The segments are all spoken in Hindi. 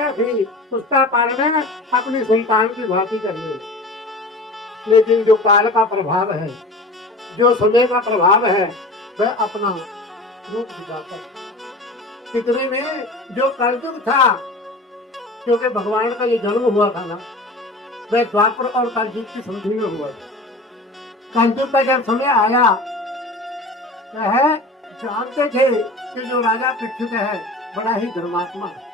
आज्ञा थी उसका पालन अपनी संतान की भांति करने, लेकिन जो काल का प्रभाव है, जो समय का प्रभाव है, वह अपना रूप दिखाता है। इतने में जो कलयुग था, क्योंकि भगवान का ये जन्म हुआ था ना, वह द्वापर और कलयुग की संधि में हुआ था। कलयुग का जब समय आया, वह जानते थे कि जो राजा परीक्षित है बड़ा ही धर्मात्मा है।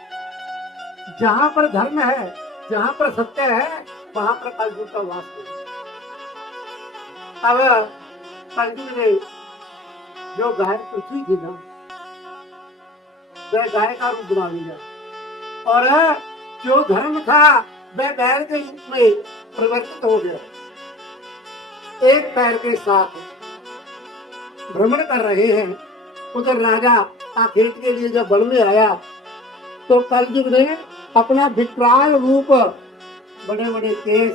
जहां पर धर्म है, जहां पर सत्य है, वहां पर कलयुग का वास नहीं। अब कलयुग ने जो गाय पृथ्वी थी ना, वह गाय का रूप बना लिया, और जो धर्म था वह बैल के रूप में परिवर्तित हो गया। एक पैर के साथ भ्रमण कर रहे हैं। उधर राजा आखेट के लिए जब वन में आया, तो कलयुग ने अपना विकराल रूप, बड़े बड़े केस,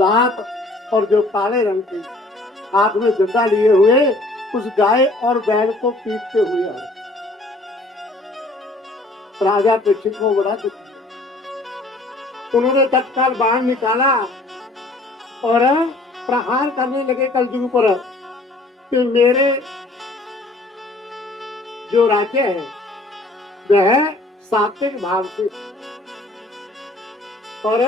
दांत और जो काले रंग के, हाथ में डंडा लिए हुए उस गाय और बैल को पीटते हुए आए। राजा परीक्षित को बड़ा दुख हुआ। उन्होंने तत्काल बाण निकाला और प्रहार करने लगे कलयुग पर कि मेरे जो राज्य है वह सात्विक भाव से, और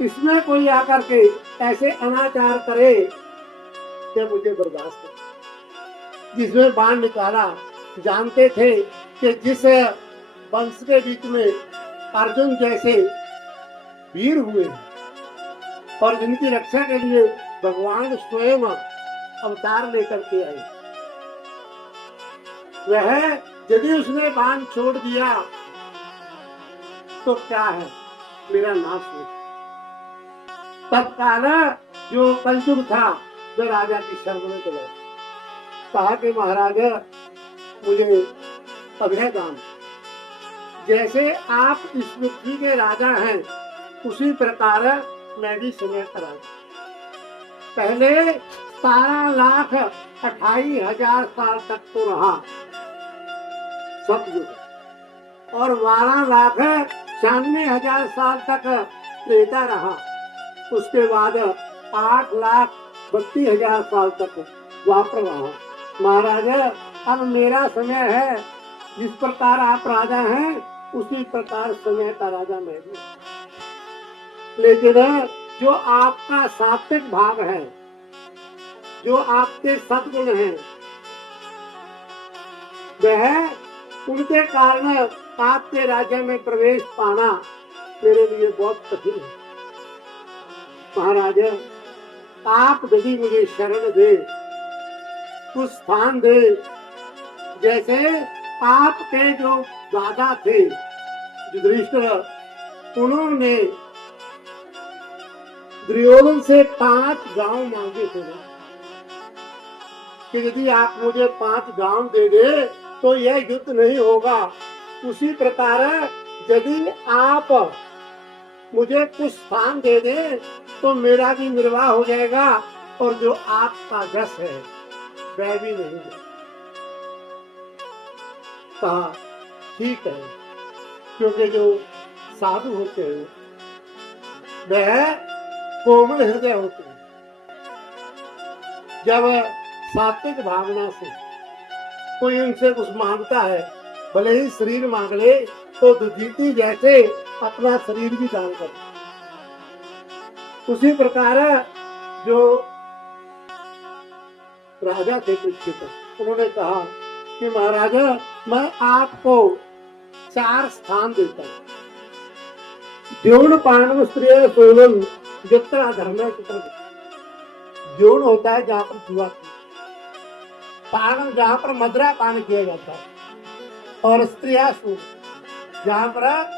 इसमें कोई आकर के ऐसे अनाचार करे कि मुझे बर्दाश्त नहीं। जिसमें बाण निकाला, जानते थे कि जिस वंश के बीच में अर्जुन जैसे वीर हुए और जिनकी रक्षा के लिए भगवान स्वयं अवतार लेकर के आए, वह यदि उसने बाण छोड़ दिया तो क्या है, मेरा नाश हो। तत्काल जो कलयुग था वह राजा की शरण में चला, कहा कि महाराज मुझे अभय दान, जैसे आप इस पृथ्वी के राजा हैं उसी प्रकार मैं भी समय पर आया। पहले 17,28,000 साल तक तो रहा सतयुग, और 12,96,000 साल तक त्रेता रहा। उसके बाद 8,32,000 साल तक द्वापर रहा। महाराज अब मेरा समय है, जिस प्रकार आप राजा हैं उसी प्रकार समय का राजा मैं भी। लेकिन जो आपका सात्विक भाव है, जो आपके सद्गुण हैं, वह उनके कारण आपके राज्य में प्रवेश पाना मेरे लिए बहुत कठिन है। महाराज आप यदि मुझे शरण दे, कुछ स्थान दे, जैसे आपके जो दादा थे युधिष्ठिर, उन्होंने दुर्योधन से 5 गांव मांगे थे कि यदि आप मुझे 5 गांव दे दे तो यह युद्ध नहीं होगा। उसी प्रकार यदि आप मुझे कुछ स्थान दे दें तो मेरा भी निर्वाह हो जाएगा, और जो आपका यश है वह भी नहीं है। कहा ठीक है, क्योंकि जो साधु होते हैं वह कोमल हृदय होते हैं। जब सात्विक भावना से कोई उनसे कुछ मांगता है, भले ही शरीर मांग ले, तो दुधीती जैसे अपना शरीर भी दान कर। उसी प्रकार जो राजा थे परीक्षित, उन्होंने कहा कि महाराज मैं आपको 4 स्थान देता हूं। द्रोण पांडव स्त्रिय सोलन जितना धर्म है चित्र। द्रोण होता है जहां पर जुआ, पान जहां पर मदिरा पान किया जाता है, और स्त्रियासुर जहां पर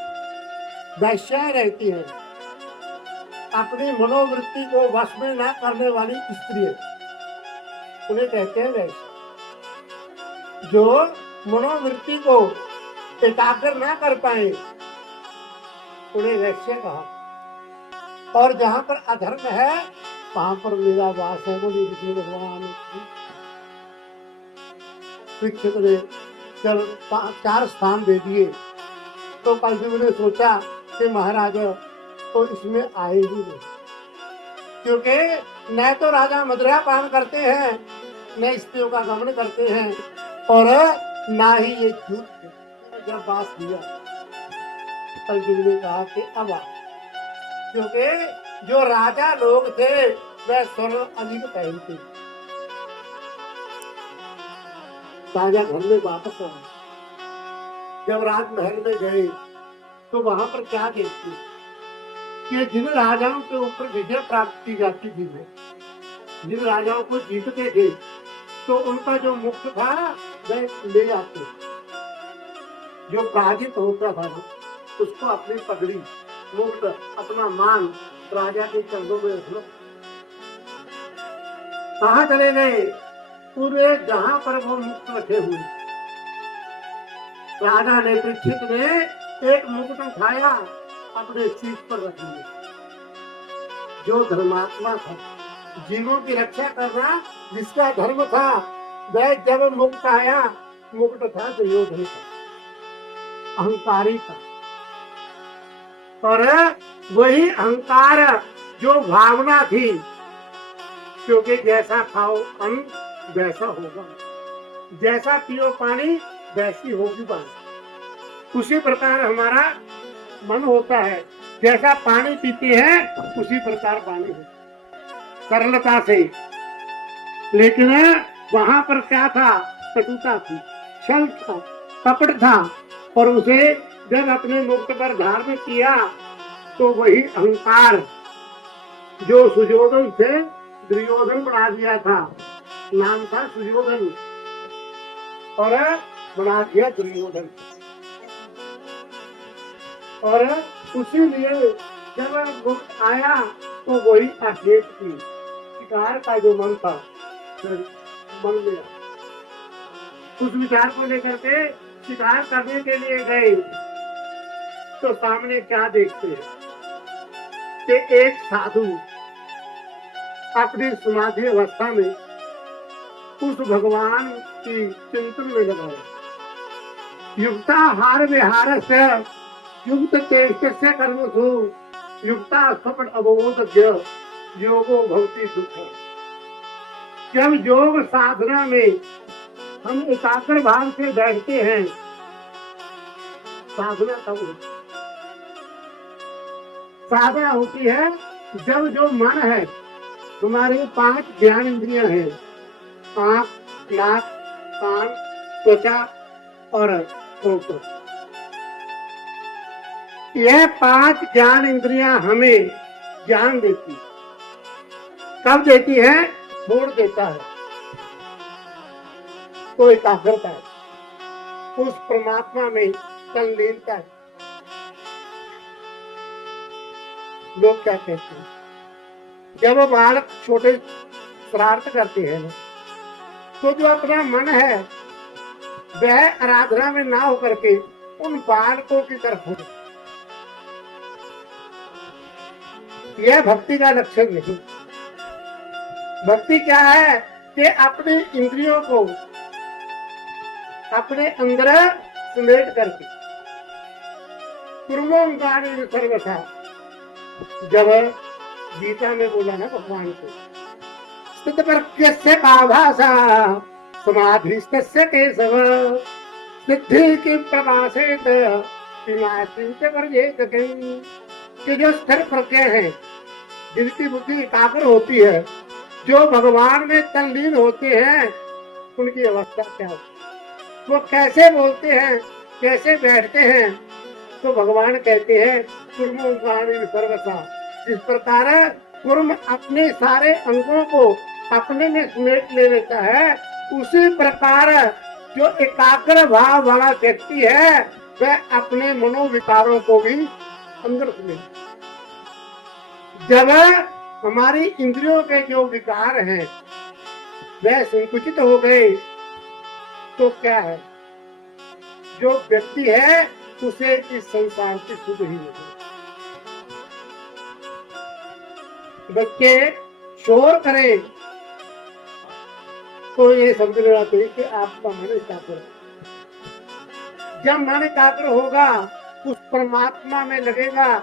वैश्याएं रहती हैं, अपनी मनोवृत्ति को वश में न करने वाली स्त्री, उन्हें कहते हैं वैश्य। जो मनोवृत्ति को एकाग्र न कर पाए उन्हें वैश्य कहा। और जहां पर अधर्म है वहां पर मेरा वास है। बोली विष्णु भगवान की। परीक्षित ने जब 4 स्थान दे दिए तो कलयुग ने सोचा कि महाराज तो इसमें आए ही नहीं, क्योंकि न तो राजा मदिरा पान करते हैं, न स्त्रियों का गमन करते हैं, और ना ही ये युद्ध। जब बात दिया अर्जुन ने कहा कि अब आ, क्योंकि जो राजा लोग थे वह स्वर्ण अधिक पहनते। राजा घर में वापस आए, जब राजमहल में गए तो वहां पर क्या देखते कि जिन राजाओं के ऊपर विजय प्राप्त की जाती थी, जिन राजाओं को जीतते थे तो उनका जो मुक्त था वह ले आते, जो पराजित होता था उसको अपनी पगड़ी मुक्त अपना मान राजा के चरणों में रख लो। कहाँ चले गए? पूरे जहां पर वो मुक्त रखे हुए। राजा ने परीक्षित ने एक मुकुट उठाया, अपने सीट पर रख लिया। जो धर्मात्मा था, जीवों की रक्षा करना जिसका धर्म था, वह जब मुक्त आया, मुकुट था दुर्योधन का, अहंकारी का। और वही अहंकार जो भावना थी, क्योंकि जैसा खाओ अन्न वैसा होगा, जैसा पियो पानी वैसी होगी बात। उसी प्रकार हमारा मन होता है, जैसा पानी पीते हैं उसी प्रकार पानी है, सरलता से। लेकिन वहां पर क्या था? कटुता थी, छल था, कपट था, और उसे जब अपने मुक्त पर धारण किया तो वही अहंकार जो सुयोधन से दुर्योधन बना दिया था, नाम था सुयोधन, और बना दिया दुर्योधन। और उसी लिए जब मुक्त आया तो वही आखेट की शिकार का जो मन था मन गया। उस विचार को लेकर के शिकार करने के लिए गए तो सामने क्या देखते हैं कि एक साधु अपनी समाधि अवस्था में उस भगवान की चिंतन में लगा, युक्ताहार विहार से युक्त चेष्ट कर्मसु युक्ता स्वप्न अवबोध योगो भक्ति दुख। जब योग साधना में हम एकाग्र भाव से बैठते हैं, साधना तब होती, साधना होती है जब जो मन है, तुम्हारी 5 ज्ञान इंद्रियां हैं, आंख, नाक, कान, त्वचा और होठ। यह 5 ज्ञान इंद्रियां हमें ज्ञान देती। कब देती है? छोड़ देता है तो एकाग्रता है, उस परमात्मा में तल्लीनता है। लोग क्या कहते हैं, जब वो बालक छोटे शरारत करते हैं ना, तो जो अपना मन है वह आराधना में ना होकर के उन बालकों की तरफ हो। यह भक्ति का लक्षण नहीं। भक्ति क्या है कि अपने इंद्रियों को अपने अंदर समेट करके पूर्वोंगारी सर्वथा। जब गीता में बोला ना भगवान को, स्थित प्रत्यस्य भाषा समाधिस्तस्य केशव सिद्धि की प्रभाषेत कि जो स्थिर प्रत्यय है, जिनकी बुद्धि एकाग्र होती है, जो भगवान में तल्लीन होते हैं, उनकी अवस्था क्या होती है, वो कैसे बोलते हैं, कैसे बैठते हैं। तो भगवान कहते हैं कुर्म सर्वसा, जिस प्रकार कुर्म अपने सारे अंगों को अपने में समेट ले लेता है, उसी प्रकार जो एकाग्र भाव वाला व्यक्ति है वह अपने मनोविकारों को भी अंदर समेट। जब हमारी इंद्रियों के जो विकार हैं वह संकुचित हो गए तो क्या है, जो व्यक्ति है उसे इस संसार से सुख ही नहीं। बच्चे शोर करें तो ये समझ लेना चाहिए कि आपका मन एकाग्र। जब मन एकाग्र होगा उस परमात्मा में लगेगा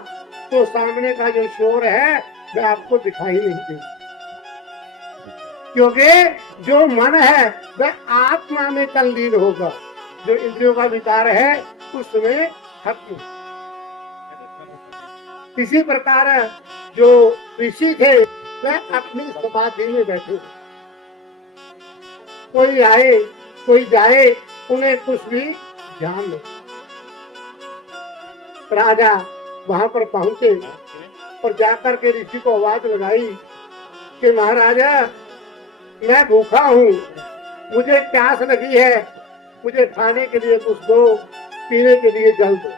तो सामने का जो शोर है वह आपको दिखाई नहीं देगा, क्योंकि जो मन है वह आत्मा में तल्लीन होगा, जो इंद्रियों का विकार है उसमें खत्म। इसी प्रकार जो ऋषि थे वह अपनी समाधि में बैठे, कोई आए कोई जाए उन्हें कुछ भी ध्यान नहीं। राजा वहां पर पहुंचे और जाकर के ऋषि को आवाज लगाई कि महाराजा मैं भूखा हूँ, मुझे प्यास लगी है, मुझे खाने के लिए कुछ दो, पीने के लिए जल दो।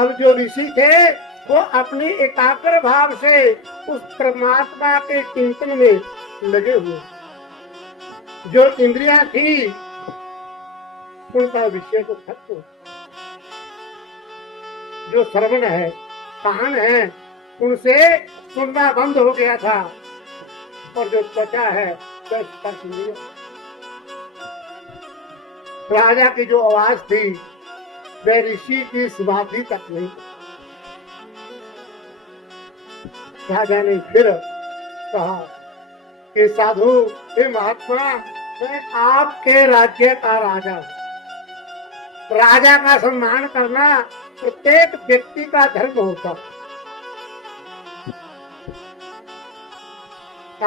अब जो ऋषि थे वो अपनी एकाग्र भाव से उस परमात्मा के चिंतन में लगे हुए, जो इंद्रियां थी उनका विषय तो खत्म, जो श्रवण है कान है उनसे सुनना बंद हो गया था, और जो त्वचा है वह स्पर्श नहीं। राजा की जो आवाज थी वह ऋषि की समाधि तक नहीं। राजा ने फिर कहा कि साधु हे महात्मा, मैं आपके राज्य का राजा हूं। राजा का सम्मान करना प्रत्येक व्यक्ति का धर्म होता।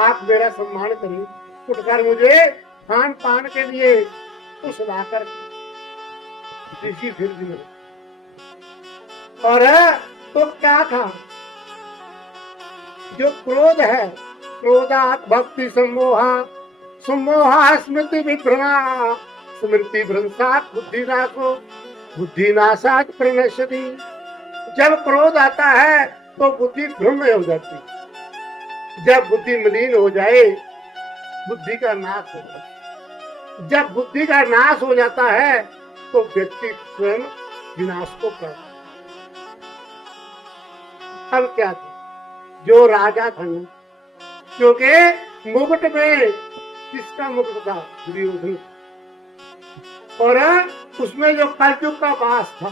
आप मेरा सम्मान करिए, उठकर मुझे खान पान के लिए कुछ लाकर। ऋषि फिर भी नहीं। और तो क्या था, जो क्रोध है, क्रोधात् भक्ति सम्मोहा, सम्मोहा स्मृति विभ्रमा, स्मृति भ्रंशात् बुद्धिनाशो, बुद्धिनाशात् प्रणश्यति। जब क्रोध आता है तो बुद्धि भ्रम हो जाती, जब बुद्धि मलिन हो जाए बुद्धि का नाश होगा, जब बुद्धि का नाश हो जाता है तो व्यक्ति स्वयं विनाश को करता। अब क्या था, जो राजा था, क्योंकि मुकुट में किसका मुकुट था, दुर्योधन, और उसमें जो कलयुग का वास था,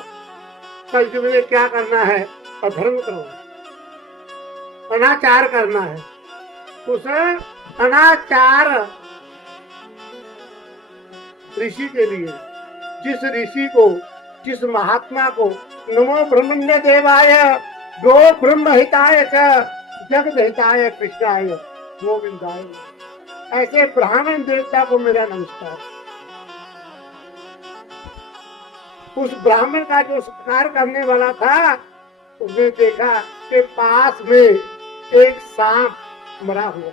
कलयुग में क्या करना है, अधर्म करना, अनाचार करना है। उस अनाचार ऋषि के लिए, जिस ऋषि को, जिस महात्मा को नमो ब्रह्मण्य देवाय गो ब्रह्म हिताय च जगत हिताय कृष्णाय गोविंदाय, ऐसे ब्राह्मण देवता को मेरा नमस्कार। उस ब्राह्मण का जो सत्कार करने वाला था, उसने देखा कि पास में एक सांप मरा हुआ,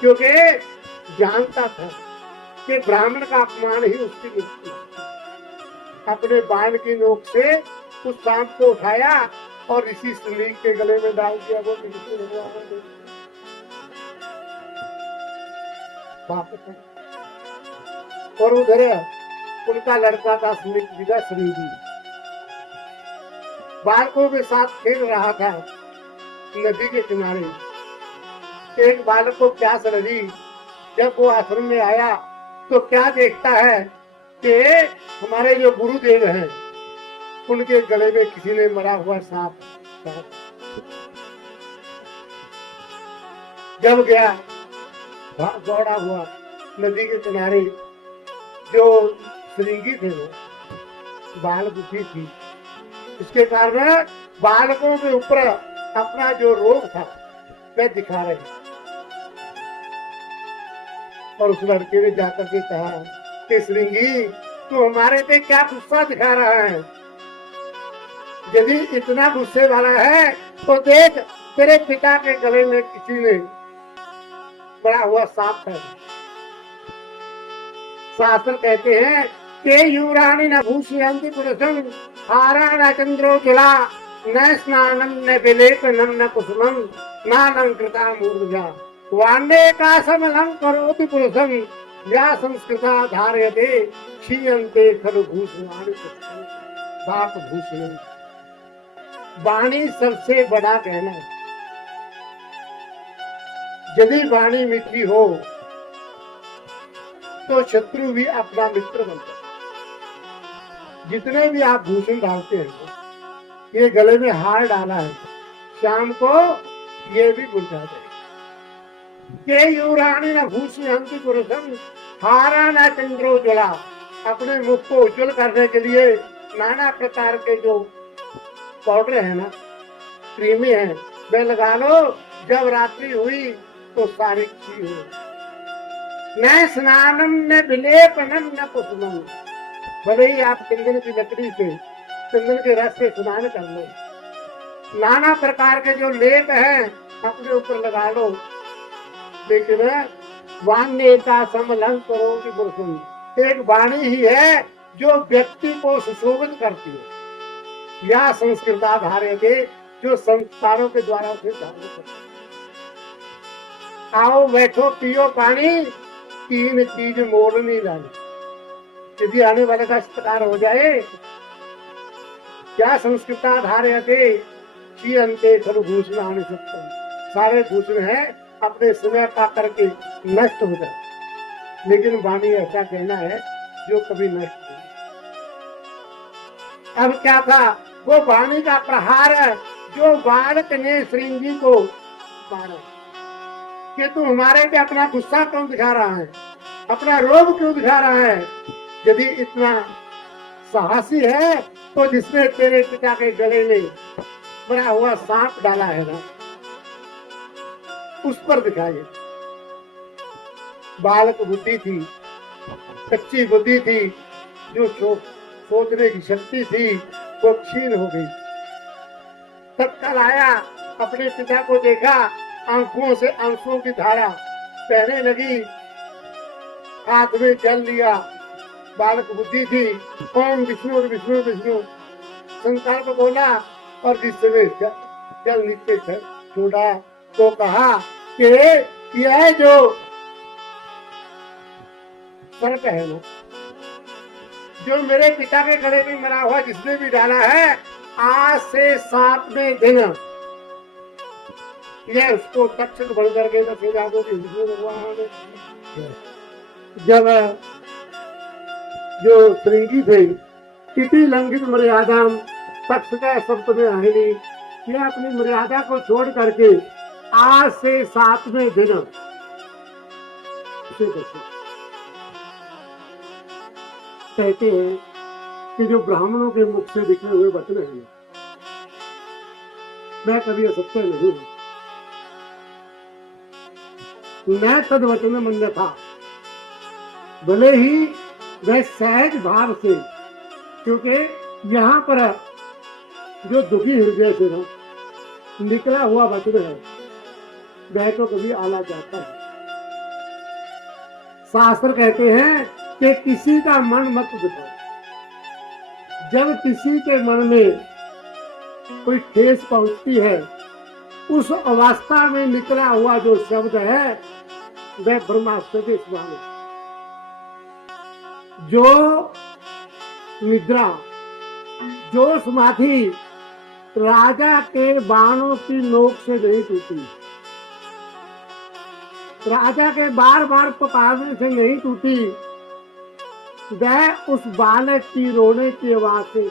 क्योंकि जानता था कि ब्राह्मण का अपमान ही उसकी मृत्यु। अपने बाण की नोक से उस सांप को उठाया और ऋषि श्रीलिंग के गले में डाल दिया। वो वापस और उधर उनका लड़का था श्रीजी, बालकों के साथ खेल रहा था नदी के किनारे। एक बालक को प्यास लगी, जब वो आश्रम में आया तो क्या देखता है कि हमारे जो गुरुदेव हैं उनके गले में किसी ने मरा हुआ सांप। जब गया दौड़ा हुआ नदी के किनारे, जो श्रृंगी थे वो बाल बुद्धि थी, इसके कारण बालकों के ऊपर अपना जो रोग था वह दिखा रहे। और उस लड़के ने जाकर के कहा कि श्रृंगी, तू हमारे पे क्या गुस्सा दिखा रहा है? यदि इतना गुस्से वाला है तो देख, तेरे पिता के गले में किसी ने बड़ा हुआ सांप है। शास्त्र कहते हैं कि युवराणी न भूषयन्ति पुरुषं हारा न चंद्रो तुला, न स्नानं न विलेपनं न कुसुमं नानं कृता मूर्धा, वाण्डे का समलं करोति पुरुषं या संस्कृता धारयते क्षीयन्ते खलु भूषणानि बाप भूषण। वाणी सबसे बड़ा गहना है। यदि वाणी मीठी हो तो शत्रु भी अपना मित्र बनता जितने भी आप भूषण डालते हैं, ये गले में हार डाला है, शाम को ये भी भूल जाते हैं। के युवराणी न भूषयन्ति पुरुषम हारा न चंद्रोज्वला। अपने मुख को उज्जवल करने के लिए नाना प्रकार के जो पाउडर है ना, क्रीमें हैं, वे लगा लो। जब रात्रि हुई तो सारी खी हो। न स्नानम न विलेपनम न कुसुमम। भले ही आप चंदन की लकड़ी से, चंदन के रस से स्नान कर लो, नाना प्रकार के जो लेप हैं अपने ऊपर लगा लो, लेकिन वाण्य का समलंग करो कि पुरुषम। एक वाणी ही है जो व्यक्ति को सुशोभित करती है, या संस्कृताधार्य के जो संस्कारों के द्वारा उसे धारण करती है। आओ बैठो पियो पानी, तीन चीज मोल नहीं डाली। यदि आने वाले का सत्कार हो जाए, क्या संस्कृताधार्य के अंते खरु भूषण आने सकते हैं। सारे भूषण है अपने समय पा करके नष्ट हो जाए, लेकिन वाणी ऐसा कहना है जो कभी नष्ट नहीं। अब क्या था, वो वाणी का प्रहार है जो बालक ने श्रृंगी को मारा कि तू हमारे पे अपना गुस्सा क्यों दिखा रहा है, अपना रोब क्यों दिखा रहा है। यदि इतना साहसी है तो जिसने तेरे पिता के गले में बना हुआ सांप डाला है ना, उस पर दिखाइए। बालक बुद्धि थी, कच्ची बुद्धि थी, जो सोचने की शक्ति थी वो क्षीण हो गई। तत्काल आया, अपने पिता को देखा, आंखों से आंसुओं की धारा बहने लगी, हाथ में जल लिया। बालक बुद्धि थी, ओम विष्णु विष्णु विष्णु संकल्प बोला, और जिस समय जल नीचे छोड़ा तो कहा कि यह जो सर्प है ना, जो मेरे पिता के गले में मरा हुआ जिसने भी डाला है, आज से 7वें दिन यह उसको तक्षक बन करके भगवान जब जो श्रृंगी थे, इति लंघित मर्यादा तक्षक शब्द में आहिनी, यह अपनी मर्यादा को छोड़ करके आज से 7वें दिन कहते हैं कि जो ब्राह्मणों के मुख से निकले हुए वचन हैं, मैं कभी असत्य नहीं हूं, मैं तद वचन मन था। भले ही वह सहज भाव से, क्योंकि यहाँ पर जो दुखी हृदय से ना निकला हुआ वचन है, वह तो कभी आला जाता है। शास्त्र कहते हैं कि किसी का मन मत दुखाओ। जब किसी के मन में कोई ठेस पहुंचती है, उस अवस्था में निकला हुआ जो शब्द है वह ब्रह्मास्त्र के समान है। जो निद्रा, जो समाधि राजा के बाणों की नोक से नहीं टूटी, राजा के बार बार पुकारने से नहीं टूटी, वह उस बालक की रोने की आवाज से